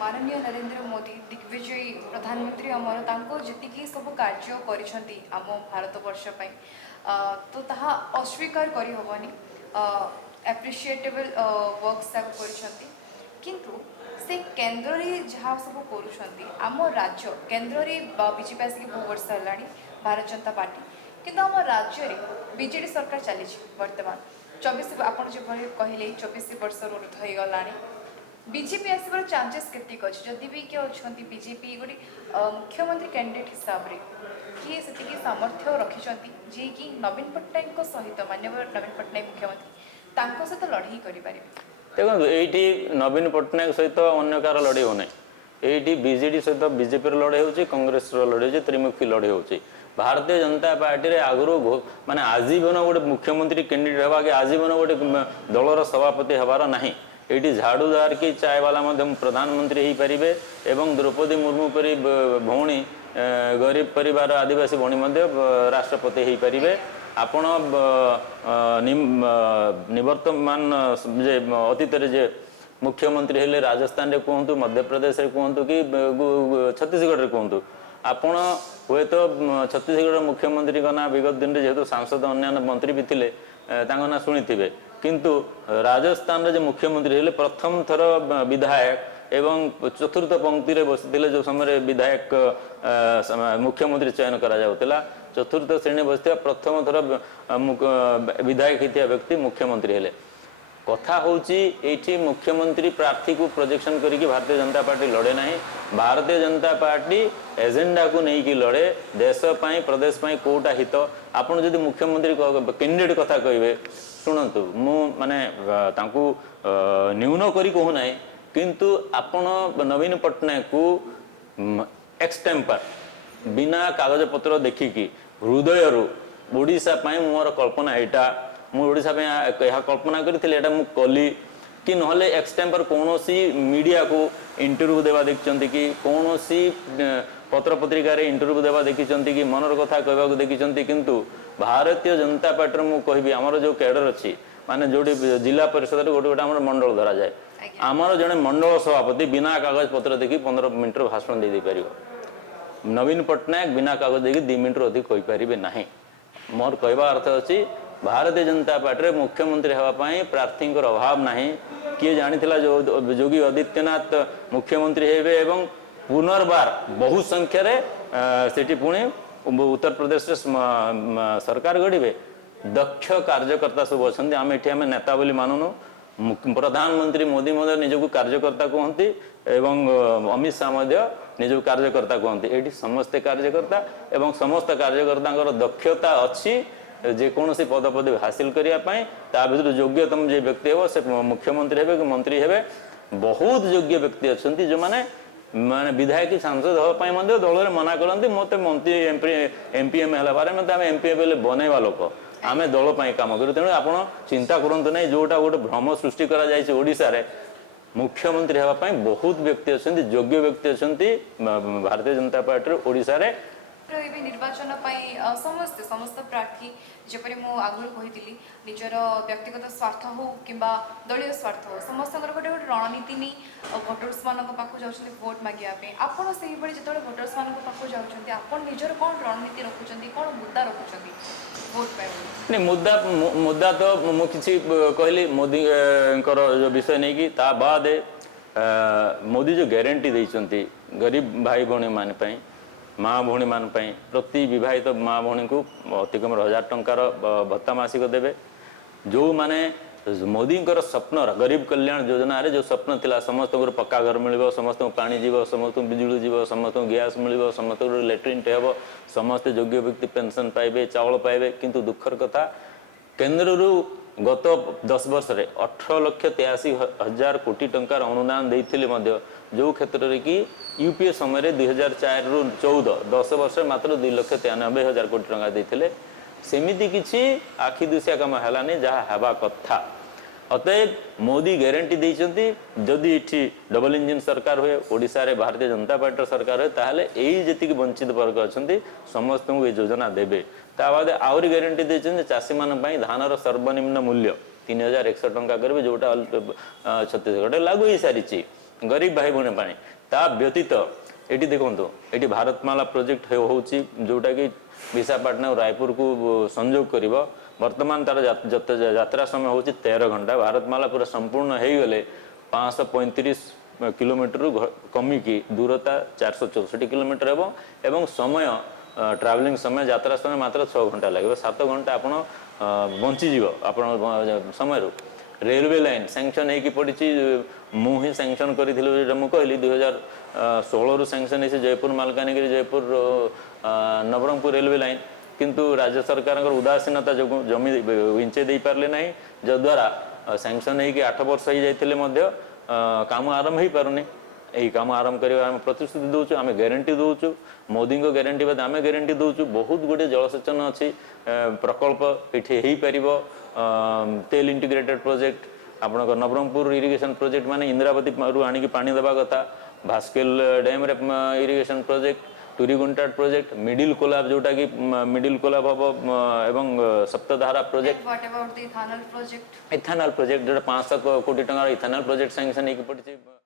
माननीय नरेंद्र मोदी दिग्विजयी प्रधानमंत्री अमर तांको जेतिकी सब कार्य करिसेंती आम भारतवर्ष पई तो ताहा अस्वीकार करि होबनी एप्रिशिएटेबल वर्क सब करिसेंती किंतु से केंद्र रे जहाँ सब करुछंती आम राज्य केंद्र रे बीजेपी आसिक बहुत वर्ष हेलानी भारत जनता पार्टी किंतु आम राज्य रे बीजेडी सरकार चली वर्तमान 24 आपन जो कहले 24 वर्ष ऊर्ध हो गलानी बीजेपी आसबार चांसेस केतिक अच्छे जदि भी किए अच्छा बीजेपी गोटे मुख्यमंत्री कैंडिडेट हिसाब से किए से सामर्थ्य रखिंट जी कि नवीन पट्टनायक सहित माननीय नवीन पट्टनायक मुख्यमंत्री सहित लड़ाई करें। देखो ये नवीन पट्टनायक सहित अन्य कार लड़ाई होना ये बीजेडी सहित बीजेपी लड़ाई हो कांग्रेस लड़ाई हो त्रिमुखी लड़ाई हो भारतीय जनता पार्टी आगु माने आजीवन गोटे मुख्यमंत्री कैंडिडेट हवा कि आजीवन गोटे दलर सभापति हबार नहीं ये झाड़ूदार कि चाय वाला प्रधानमंत्री हो पारे एवं द्रौपदी मुर्मू परी भौणी गरीब परिवार आदिवासी भौणी राष्ट्रपति हो पारे आपण निवर्तमान जे अतीत जे मुख्यमंत्री हेले राजस्थान रे कहतु मध्य प्रदेश रे कहतु कि छत्तीसगढ़ रे कहतु आपण हुए तो छत्तीसगढ़ मुख्यमंत्री का ना विगत दिन में जेहेतु सांसद अन्य मंत्री भी थे ना शुणी थे किंतु राजस्थान रे जो मुख्यमंत्री हेले प्रथम थर विधायक एवं चतुर्थ पंक्ति रे बसते जो समय विधायक मुख्यमंत्री चयन करा जाउतला चतुर्थ श्रेणी बसता प्रथम थर विधायक होता व्यक्ति मुख्यमंत्री हेले कथा होची मुख्यमंत्री प्रार्थी को प्रोजेक्शन करके भारतीय जनता पार्टी लड़े ना भारतीय जनता पार्टी एजेंडा को लेकिन लड़े देश प्रदेश कोटा हित आपड़ जब मुख्यमंत्री कैंडिडेट कथा कहे शुणु मु माने न्यून करी कहूना किंतु आपण नवीन पट्टनायक को एक्सटेम्पर बिना कागज पत्र देखिकी हृदय ओडिशा मोर कल्पना यहाँ मुझा कल्पना करी कली कि नहले एक्सटेम्पर कौन मीडिया को इंटरव्यू देवा देखते कि कौन पत्र पत्रिका इंटरव्यू देवा देखी कि मनर कथा कहवा देखी किंतु भारतीय जनता पार्टी मुझे कहि आमर जो कैडर अच्छी माने जो जिला परिषद गोटे गोटे आम मंडल धरा जाए आमर जड़े मंडल सभापति बिना कागज पत्र देखी 15 मिनट भाषण दे पार नवीन पट्टनायक बिना कागज देखी 2 मिनट अधिक कही पारे ना मोर कहवा अर्थ अच्छी भारतीय जनता पार्टी मुख्यमंत्री होगापाई प्रार्थी अभाव ना किए जानी जो योगी आदित्यनाथ मुख्यमंत्री हेबे एवं पुनर्बार बहु संख्यार से पुणी उत्तर प्रदेश सरकार गढ़े दक्ष कार्यकर्ता सब अच्छा आम ये नेता बोली मानुनु प्रधानमंत्री मोदी निजक कार्यकर्ता कहते एवं अमित शाह निजक कार्यकर्ता कहते ये समस्ते कार्यकर्ता एवं समस्त कार्यकर्ता दक्षता अच्छी जेकोसी पदपदवी हासिल करने भर योग्यतम जो व्यक्ति हे से मुख्यमंत्री हे मंत्री हे बहुत योग्य व्यक्ति अच्छा जो मैंने माने विधायक सांसद हाँपाई दल मना करती मत मंत्री एमपी एम है बारे मत एमपी एम बनवा लोक आम दल काम करूँ तेणु आप चिंता करूँ ना जोटा गोटे भ्रम सृष्टि कर मुख्यमंत्री हाँपाई बहुत व्यक्ति अच्छा योग्य व्यक्ति अच्छा भारतीय जनता पार्टी ओडिशा रे निर्वाचन समस्ते समस्त प्रार्थी जपरी मु आगु कही निजर व्यक्तिगत स्वार्थ हो कि दलीय स्वार्थ हो समस्त गोटे गोटे रणनीति नहीं भोटर्स मान पाक जाऊँ भोट मागे आपड़ से जो भोटर्स मान पाक जाऊँ आप निजर कौन रणनीति रखुच्च कौन मुद्दा रखुच्च भोट पाए मुद्दा मुद्दा तो मुझे कहली मोदी जो विषय नहीं कि ता बाद मोदी जो ग्यारंटी देते गरीब भाई भौणी मान माँ भौणी मान प्रति विवाहित माँ भौणी को अतिकम 1000 टंकार भत्ता मासिक देवे जो माने मोदी स्वप्न गरीब कल्याण योजना रे जो स्वप्न थिला समस्त पक्का घर मिल समस्त पानी जीव समस्त बिजुली जीव समस्त गैस मिल समस्त लैट्रिन टे हम समस्त योग्य व्यक्ति पेंशन पाइबे चावल पाइबे किंतु दुखर कथा केंद्र गत 10 वर्ष रे 18,83,000 कोटी टंकार अनुदान देते जो क्षेत्र में कि यूपीए समय 2004 रु 14 10 वर्ष मात्र 2,93,000 कोटी टंका देते सेमिति किछि आखि दुसिया काम हैलानी जहाँ हेबा कथा अतएव मोदी ग्यारंटी देइचंती जदि इठी डबल इंजन सरकार हुए ओडिशा रे भारतीय जनता पार्टी सरकार हुए ताहले एई जेतिक वंचित वर्ग अछंती समस्त को ये योजना देबे ता बाद आउरी ग्यारंटी देइचंती चासी मान पई धानर सर्वनिम्न मूल्य 3,100 टंका करबे जोटा छत्तीसगढ़ लागू हो सारी गरीब भाई भूणी पाई ता व्यतीत एटी देखो ये भारतमाला प्रोजेक्ट होउची जोटा कि विशाखापट्टनम और रायपुर को संयोग कर वर्तमान तार यात्रा समय हूँ 13 घंटा भारतमाला पूरा संपूर्ण हो गले 535 किलोमीटर कमिकी दूरता 464 किलोमीटर एवं समय ट्रावेलिंग समय यात्रा समय मात्र 6 घंटा लगे 7 घंटा आप बंचीज आप समय रेलवे लाइन सैंक्शन होगी पड़ी मुझे सैंक्शन करी कहली 2016 रु सैंक्शन है जयपुर मालकानगिरी जयपुर नवरंगपुर रेलवे लाइन किंतु राज्य सरकार उदासीनता जो जमी इंचे दे पारे ना जद्वारा सैंक्शन होगी 8 वर्ष हो जाते काम आरंभ हो पारुनी यही काम आरंभ करवा आम प्रतिश्रुति दूचु आम ग्यारंटी दूचु मोदी को ग्यारंटी बाद आम ग्यारंटी दूचु बहुत गुड़े जलसेचन अच्छी प्रकल्प ये हो तेल इंटीग्रेटेड प्रोजेक्ट आपन नवरंगपुर इरिगेशन प्रोजेक्ट माने इंद्रावती रु आनिकी पानी देवा कथा भास्केल डैम रे इरिगेशन प्रोजेक्ट टूरीगुंटाट प्रोजेक्ट मिडिल कोलाब जोटा कि मिडिल कोलाब हम एवं Saptadhara project what about the इथानल प्रोजेक्ट इथानल प्रोजेक्ट जो 500 कोटी टंकार इथानल प्रोजेक्ट सैंक्शन होगी पड़ी